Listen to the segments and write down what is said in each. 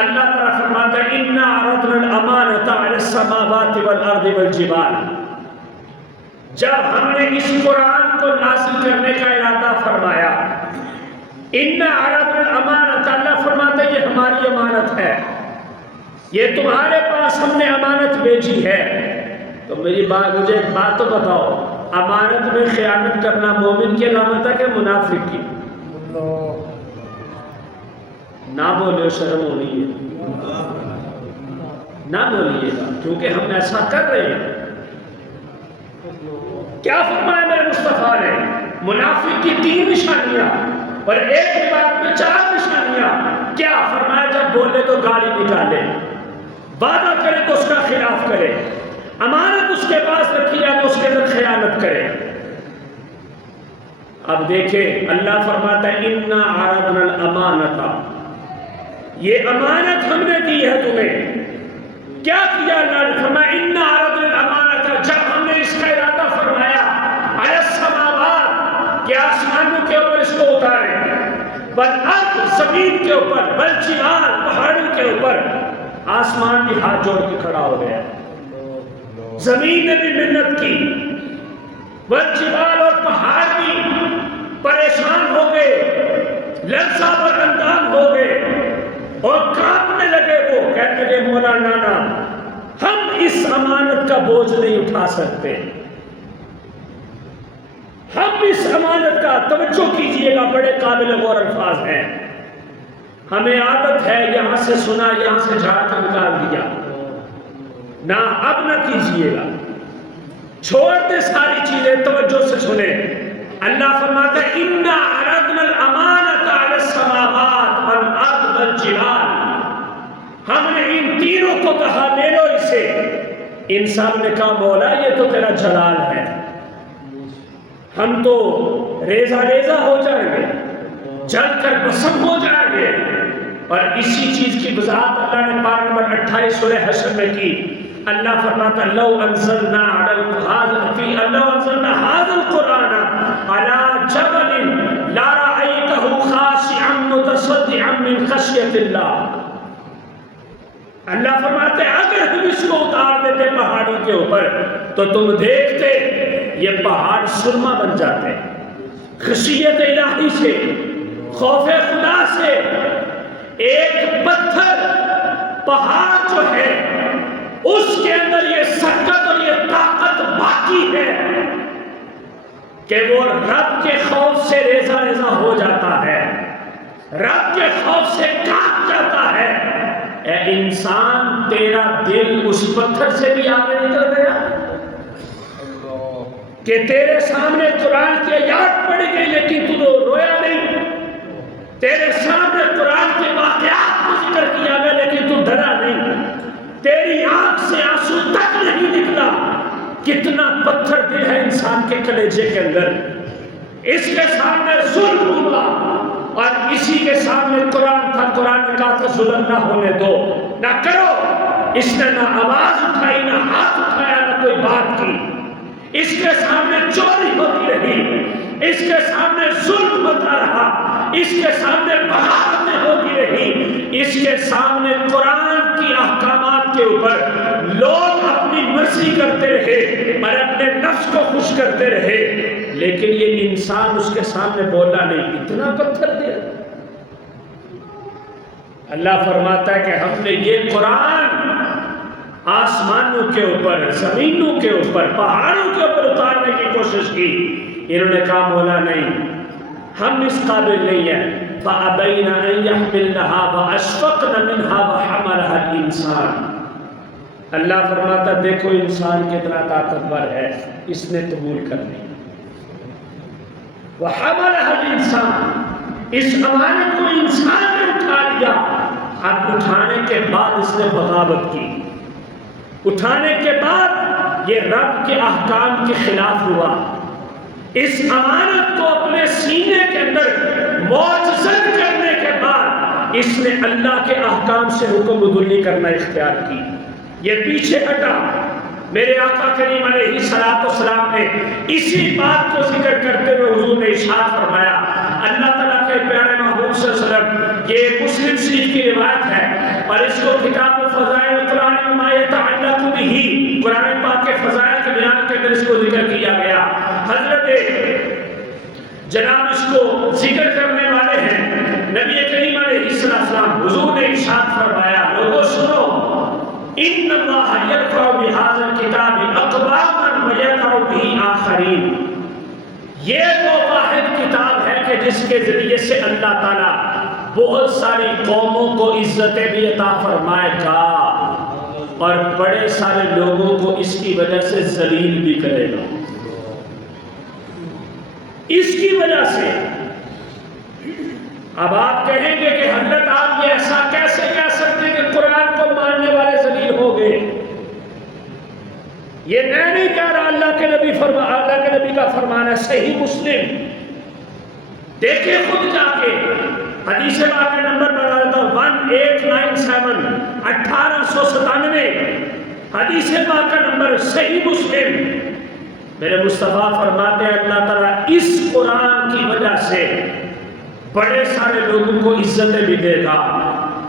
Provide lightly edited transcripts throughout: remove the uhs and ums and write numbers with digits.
اللہ تعالیٰ فرماتا ہے اِنَّا عَرَضْنَا الْأَمَانَةَ عَلَى السَّمَاوَاتِ وَالْأَرْضِ وَالْجِبَالِ. جب ہم نے اس قرآن کو نازل کرنے کا ارادہ فرمایا، اِنَّا عَرَضْنَا الْأَمَانَةَ، اللہ فرماتا ہے یہ ہماری امانت ہے، یہ تمہارے پاس ہم نے امانت بھیجی ہے. تو مجھے ایک بات تو بتاؤ، امانت میں خیانت کرنا مومن کی علامت ہے کہ منافق کی؟ نہ بولے، شرم ہونی ہے، نہ بولیے گا کیونکہ ہم ایسا کر رہے ہیں. کیا فرمایا میرے مصطفیٰ نے؟ منافق کی 3 نشانیاں اور ایک بات میں 4 نشانیاں. کیا فرمایا؟ جب بولے تو گالی نکالے، وعدہ کرے تو اس کا خلاف کرے، امانت اس کے پاس رکھی ہے تو اس کے اندر خیانت کرے. اب دیکھیں اللہ فرماتا ہے اِنَّا عَرَضْنَا الْأَمَانَةَ، یہ امانت ہم نے دی ہے تمہیں. کیا کیا اللہ نے؟ فرمایا اِنَّا عَرَضْنَا الْأَمَانَةَ، جب ہم نے اس کا ارادہ فرمایا عَلَى السَّمَاوَاتِ کہ آسمانوں کے اوپر اس کو اتارے، وَالْأَرْضِ زمین کے اوپر، وَالْجِبَالِ پہاڑوں کے اوپر. آسمان بھی ہاتھ جوڑ کے کھڑا ہو گیا، زمین نے بھی منت کی، والجبال اور پہاڑ بھی پریشان ہو گئے، لرزہ پر اندام ہو گئے اور کانپنے لگے. وہ کہنے لگے مولا نانا ہم اس امانت کا بوجھ نہیں اٹھا سکتے، ہم اس امانت کا، توجہ کیجئے گا بڑے قابل غور الفاظ ہیں، ہمیں عادت ہے یہاں سے سنا یہاں سے جھاڑ کر نکال دیا. نہ اب نہ کیجئے گا، چھوڑ دے ساری چیزیں، توجہ سے سنیں. اللہ فرماتا ہے اِنَّا عَرَضْنَا الْأَمَانَةَ عَلَى السَّمَاوَاتِ وَالْأَرْضِ وَالْجِبَالِ. ہم نے ان تینوں کو کہا لے لو اسے. انسان نے کہا مولا یہ تو تیرا جلال ہے، ہم تو ریزہ ریزہ ہو جائیں گے، جل کر بسم ہو جائیں گے. اور اسی چیز کی وضاحت اللہ نے پارہ نمبر 28 سورہ حشر میں کی. اللہ فرماتا لو انزلنا هذا القرآن على جبل لرأيته خاشعا متصدعا من خشية الله. اللہ فرماتے ہیں اگر ہم اس کو اتار دیتے پہاڑوں کے اوپر تو تم دیکھتے یہ پہاڑ سرما بن جاتے. خشیت الہی سے، خوف خدا سے ایک پتھر پہاڑ جو ہے اس کے اندر یہ سکت اور یہ طاقت باقی ہے کہ وہ رب کے خوف سے ریزہ ریزہ ہو جاتا ہے، رب کے خوف سے کانپ جاتا ہے. اے انسان تیرا دل اس پتھر سے بھی آگے نکل گیا کہ تیرے سامنے قرآن کی آیات پڑھی گئی لیکن تو رویا نہیں، تیرے سامنے قرآن کے واقعات کو ذکر کیا گیا لیکن تو ڈرا نہیں، تیری آنکھ سے آنسو تک نہیں نکلا. کتنا پتھر دل ہے انسان کے کلیجے کے اندر. اس کے سامنے ظلم ہوا اور اسی کے سامنے قرآن تھا. قرآن نے کہا تھا ظلم نہ ہونے دو، نہ کرو. اس نے نہ آواز اٹھائی، نہ ہاتھ اٹھایا، نہ کوئی بات کی. اس کے سامنے چوری ہوتی رہی، اس کے سامنے ظلم ہوتا رہا، اس کے سامنے بغاوتیں ہوتی رہی، اس کے سامنے قرآن کی احکامات کے اوپر لوگ اپنی مرضی کرتے رہے اور اپنے نفس کو خوش کرتے رہے، لیکن یہ انسان اس کے سامنے بولا نہیں. اتنا پتھر دیا. اللہ فرماتا ہے کہ ہم نے یہ قرآن آسمانوں کے اوپر، زمینوں کے اوپر، پہاڑوں کے اوپر اتارنے کی کوشش کی. انہوں نے کہا مولا نہیں، ہم اس قابل نہیں ہیں. فَأَبَيْنَ أَن يَحْمِلْنَهَا وَأَشْفَقْنَ مِنْهَا وَحَمَلَهَا الْإِنسَانُ. اللہ فرماتا دیکھو انسان کتنا طاقتور ہے، اس نے قبول کر لی. وَحَمَلَهَا الْإِنسَانُ، اس امانت کو انسان نے اٹھا لیا. اب اٹھانے کے بعد اس نے بغاوت کی، اٹھانے کے بعد یہ رب کے احکام کے خلاف ہوا. اس امانت کو اپنے سینے کے اندر معجزت کرنے کے بعد اس نے اللہ کے احکام سے حکم بدلی کرنا اختیار کی. یہ پیچھے ہٹا. میرے آقا کریم علیہ الصلوۃ والسلام نے اسی بات کو ذکر کرتے ہوئے حضور نے ارشاد فرمایا، اللہ تعالیٰ کے پیارے محبوب صلی اللہ علیہ وسلم، یہ مسلم شریف کی روایت ہے اور کو کتاب فضائل قرآن میں ما یتعلق بہ، قرآن پاک کے فضائل کے بیان کے اندر اس کو ذکر کیا گیا۔ حضرت جناب اس کو ذکر کرنے والے ہیں نبی کریم علیہ السلام، حضور نے ارشاد فرمایا لوگوں سنو، ان اللہ یرفع بہذا الکتاب اقواما ویضع بہ آخرین، یہ وہ واحد کتاب ہے کہ جس کے ذریعے سے اللہ تعالیٰ بہت ساری قوموں کو عزتیں بھی عطا فرمائے گا اور بڑے سارے لوگوں کو اس کی وجہ سے ذلیل بھی کرے گا۔ اس کی وجہ سے اب آپ کہیں گے کہ حضرت آپ یہ ایسا کیسے کہہ سکتے ہیں کہ قرآن کو ماننے والے ذلیل ہو گئے؟ یہ میں نہیں کہہ رہا، اللہ کے نبی کا فرمان ہے، صحیح مسلم دیکھیں خود جا کے، حدیث پاک کا نمبر بتا دیتا ہوں 1897 1897 حدیث پاک کا نمبر، صحیح مسلم۔ میرے مصطفیٰ فرماتے ہیں اللہ تعالیٰ اس قرآن کی وجہ سے بڑے سارے لوگوں کو عزتیں بھی دے گا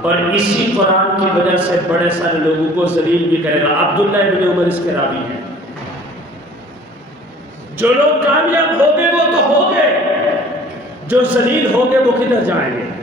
اور اسی قرآن کی وجہ سے بڑے سارے لوگوں کو ذلیل بھی کرے گا۔ عبداللہ ابن عمر اس کے راوی ہیں۔ جو لوگ کامیاب ہو گئے وہ تو ہو گئے، جو ذلیل ہو گئے وہ کدھر جائیں گے؟